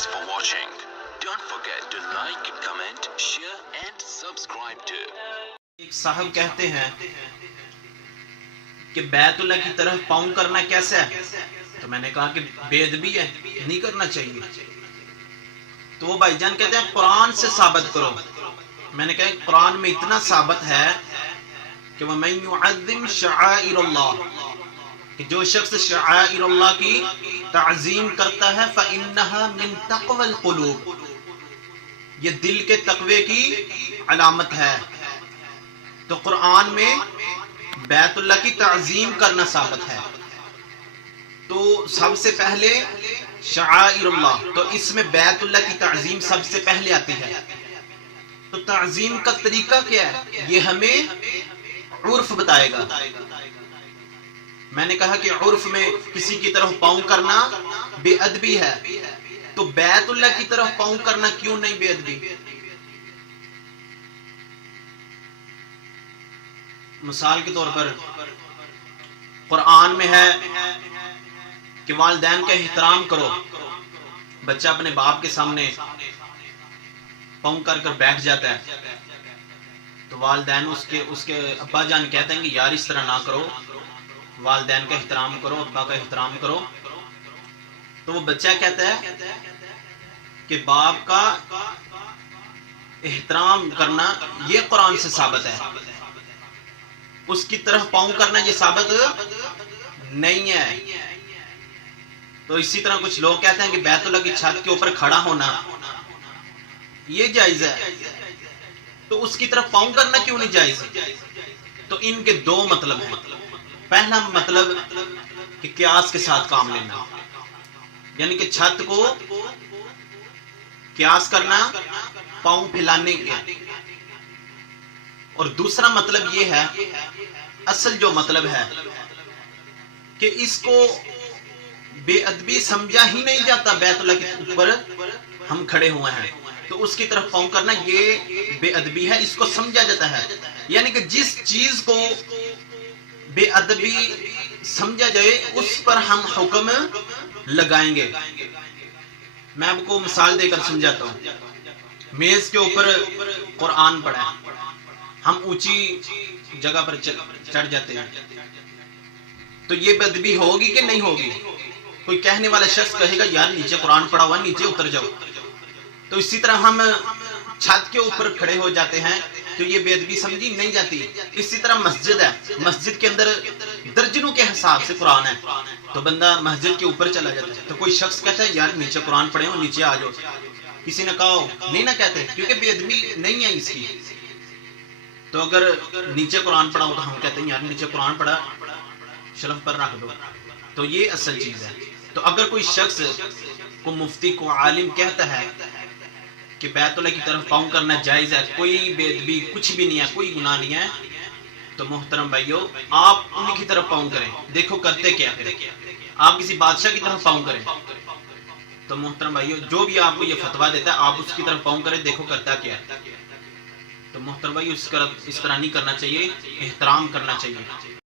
Thanks for watching. Don't forget to like, comment, share and subscribe to. ایک صاحب کہتے ہیں کہ بیت اللہ کی طرف پاؤں کرنا کیسا ہے؟ تو میں نے کہا کہ بے ادبی ہے، نہیں کرنا چاہیے۔ تو وہ بھائی جان کہتے ہیں قرآن سے ثابت کرو۔ میں نے کہا قرآن میں اتنا ثابت ہے کہ وَمَن يُعَظِّمْ شَعَائِرَ اللَّهِ، کہ جو شخص شعائر اللہ کی تعظیم کرتا ہے فَإِنَّهَا مِن تَقْوَى الْقُلُوبِ، یہ دل کے تقوی کی علامت ہے۔ تو قرآن میں بیت اللہ کی تعظیم کرنا ثابت ہے۔ تو سب سے پہلے شعائر اللہ، تو اس میں بیت اللہ کی تعظیم سب سے پہلے آتی ہے۔ تو تعظیم کا طریقہ کیا ہے یہ ہمیں عرف بتائے گا۔ میں نے کہا کہ عرف میں کسی کی طرف پاؤں کرنا بے ادبی ہے، تو بیت اللہ کی طرف پاؤں کرنا کیوں نہیں بے ادبی؟ مثال کے طور پر قرآن میں ہے کہ والدین کا احترام کرو۔ بچہ اپنے باپ کے سامنے پاؤں کر کر بیٹھ جاتا ہے تو والدین اس کے ابا جان کہتے ہیں کہ یار اس طرح نہ کرو، والدین کا احترام کرو، ابا کا احترام کرو۔ تو وہ بچہ کہتا ہے کہ باپ کا احترام کرنا یہ قرآن سے ثابت ہے، اس کی طرف پاؤں کرنا یہ ثابت نہیں ہے۔ تو اسی طرح کچھ لوگ کہتے ہیں کہ بیت اللہ کی چھت کے اوپر کھڑا ہونا یہ جائز ہے، تو اس کی طرف پاؤں کرنا کیوں نہیں جائز؟ تو ان کے دو مطلب ہیں۔ پہلا مطلب کہ قیاس کے ساتھ کام لینا، یعنی کہ چھت کو قیاس کرنا پاؤں پھیلانے کے، اور دوسرا مطلب یہ ہے، اصل جو مطلب ہے کہ اس کو بے ادبی سمجھا ہی نہیں جاتا، بیت اللہ کے اوپر ہم کھڑے ہوئے ہیں تو اس کی طرف پاؤں کرنا یہ بے ادبی ہے، اس کو سمجھا جاتا ہے۔ یعنی کہ جس چیز کو بے ادبی سمجھا جائے اس پر ہم حکم لگائیں گے۔ میں آپ کو مثال دے کر سمجھاتا ہوں۔ میز کے اوپر قرآن پڑھا ہے، ہم اونچی جگہ پر چڑھ جاتے ہیں، تو یہ بے ادبی ہوگی کہ نہیں ہوگی؟ کوئی کہنے والا شخص کہے گا یار نیچے قرآن پڑھا ہوا، نیچے اتر جاؤ۔ تو اسی طرح ہم چھت کے اوپر کھڑے ہو جاتے ہیں تو یہ بے ادبی سمجھی نہیں جاتی۔ اسی طرح مسجد ہے، مسجد کے اندر درجنوں کے حساب سے قرآن ہے، تو بندہ مسجد کے اوپر چلا جاتا ہے، تو کوئی شخص کہتا ہے یار نیچے قرآن پڑھے ہو، نیچے آ جاؤ۔ کسی نے کہا نہیں نہ کہتے، کیونکہ بے ادبی نہیں ہے اس کی۔ تو اگر نیچے قرآن پڑھا ہو تو ہم کہتے ہیں یار نیچے قرآن پڑھا، شلف پر رکھ دو، تو یہ اصل چیز ہے۔ تو اگر کوئی شخص کو مفتی کو عالم کہتا ہے کہ بیت اللہ کی طرف پاؤں کرنا جائز ہے، کوئی بے ادبی کچھ بھی نہیں ہے، کوئی گناہ نہیں ہے، تو محترم بھائیو آپ انہی کی طرف پاؤں کریں۔ دیکھو کرتے کیا پھر، آپ کسی بادشاہ کی طرف پاؤں کریں تو محترم بھائیو جو بھی آپ کو یہ فتویٰ دیتا ہے آپ اس کی طرف پاؤں کریں، دیکھو کرتا کیا ہے۔ تو محترم بھائیو اس طرح نہیں کرنا چاہیے، احترام کرنا چاہیے۔